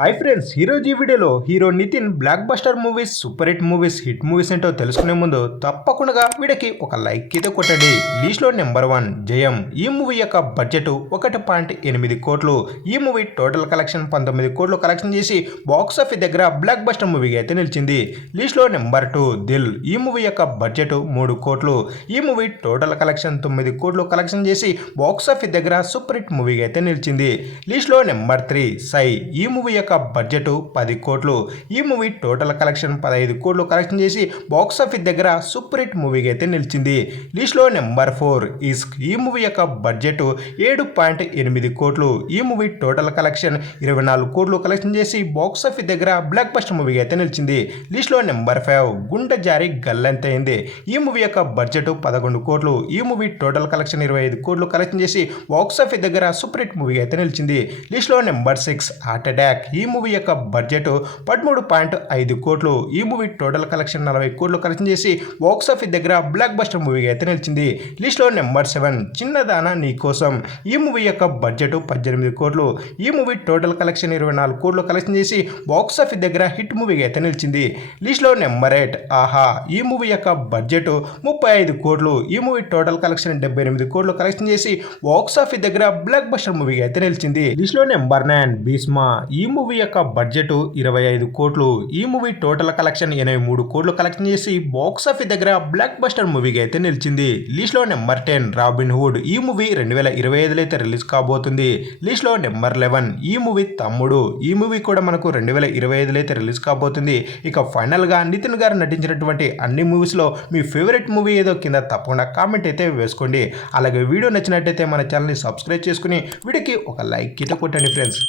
Hi friends, ఈరోజు ఈ వీడియోలో hero Nithin blockbuster movies, super hit movies ఏంటో తెలుసుకునే ముందు తప్పకుండా వీడియోకి ఒక లైక్ అయితే కొట్టండి. లీస్ట్లో నెంబర్ 1 జయం. ఈ మూవీ యొక్క బడ్జెట్ 1.8 కోట్లు. ఈ మూవీ టోటల్ కలెక్షన్ 19 కోట్లు కలెక్షన్ చేసి బాక్స్ ఆఫీస్ దగ్గర బ్లాక్ బస్టర్ మూవీగా అయితే నిలిచింది. లీస్ట్లో నెంబర్ 2 దిల్. ఈ మూవీ యొక్క బడ్జెట్ 3 కోట్లు. ఈ మూవీ టోటల్ కలెక్షన్ 9 కోట్లు కలెక్షన్ చేసి బాక్స్ ఆఫీస్ దగ్గర సూపర్ హిట్ మూవీగా అయితే నిలిచింది. లీస్ట్లో నెంబర్ 3 సై. ఈ మూవీ యొక్క బడ్జెట్ 10 కోట్లు. ఈ మూవీ టోటల్ కలెక్షన్ 15 కోట్లు కలెక్షన్ చేసి బాక్స్ ఆఫీస్ దగ్గర సూపర్ హిట్ మూవీగా అయితే నిలిచింది. లిస్ట్లో నెంబర్ 4 ఇస్క్. ఈ మూవీ యొక్క బడ్జెట్ 7.8 కోట్లు. ఈ మూవీ టోటల్ కలెక్షన్ 24 కోట్లు కలెక్షన్ చేసి బాక్స్ ఆఫీస్ దగ్గర బ్లాక్ బస్టర్ మూవీగా అయితే నిలిచింది. లిస్ట్లో నెంబర్ 5 గుండె జారి గల్లంతైంది. ఈ మూవీ యొక్క బడ్జెట్ 11 కోట్లు. ఈ మూవీ టోటల్ కలెక్షన్ 25 కోట్లు కలెక్షన్ చేసి బాక్స్ ఆఫీస్ దగ్గర సూపర్ హిట్ మూవీగా అయితే నిలిచింది. లిస్ట్లో నెంబర్ 6 హార్ట్ అటాక్. ఈ మూవీ యొక్క బడ్జెట్ 13.5 కోట్లు. ఈ మూవీ టోటల్ కలెక్షన్ 40 కోట్లు కలెక్షన్ చేసి బాక్స్ ఆఫీస్ దగ్గర బ్లాక్ బస్టర్ మూవీగా అయితే నిలిచింది. లిస్ట్లో నెంబర్ 7 చిన్నదాన నీ కోసం. ఈ మూవీ యొక్క బడ్జెట్ 18 కోట్లు. ఈ మూవీ టోటల్ కలెక్షన్ 24 కోట్లు కలెక్షన్ చేసి బాక్స్ ఆఫీస్ దగ్గర హిట్ మూవీగా అయితే నిలిచింది. లిస్ట్లో నెంబర్ 8 ఆహా. ఈ మూవీ యొక్క బడ్జెట్ 35 కోట్లు. ఈ మూవీ టోటల్ కలెక్షన్ 78 కోట్లు కలెక్షన్ చేసి బాక్స్ ఆఫీస్ దగ్గర బ్లాక్ బస్టర్ మూవీగా అయితే నిలిచింది. లిస్ట్లో నెంబర్ 9 భీష్మ. ఈ మూవీ యొక్క బడ్జెట్ 25 కోట్లు. ఈ మూవీ టోటల్ కలెక్షన్ 83 కోట్లు కలెక్షన్ చేసి బాక్స్ ఆఫీస్ దగ్గర బ్లాక్ బస్టర్ మూవీగా అయితే నిలిచింది. లిస్ట్లో నెంబర్ 10 రాబిన్ హుడ్. ఈ మూవీ 2025లో అయితే రిలీజ్ కాబోతుంది. లిస్ట్లో నెంబర్ 11 ఈ మూవీ తమ్ముడు. ఈ మూవీ కూడా మనకు 2025లో అయితే రిలీజ్ కాబోతుంది. ఇక ఫైనల్గా నితిన్ గారు నటించినటువంటి అన్ని మూవీస్లో మీ ఫేవరెట్ మూవీ ఏదో కింద తప్పకుండా కామెంట్ అయితే వేసుకోండి. అలాగే వీడియో నచ్చినట్టయితే మన ఛానల్ని సబ్స్క్రైబ్ చేసుకుని వీడియోకి ఒక లైక్ అయితే కొట్టండి ఫ్రెండ్స్.